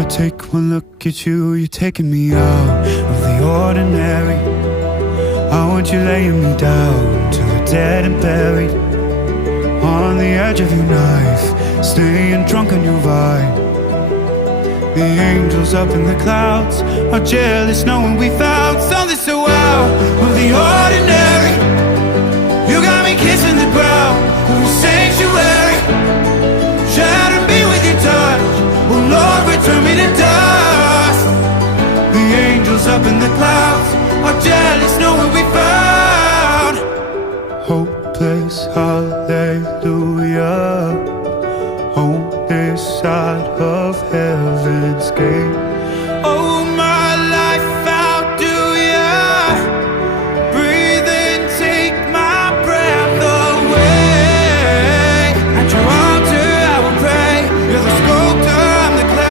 I take one look at you, you're taking me out of the ordinary. I want you laying me down till we're dead and buried, on the edge of your knife, staying drunk on your vine. The angels up in the clouds are jealous knowing we found something so out of the ordinary. You got me kissing the ground of a sanctuary, shatter me with your touch, oh Lord, return me to dust. The angels up in the clouds are jealous knowing we found hopeless, hallelujah, on this side of heaven's gate.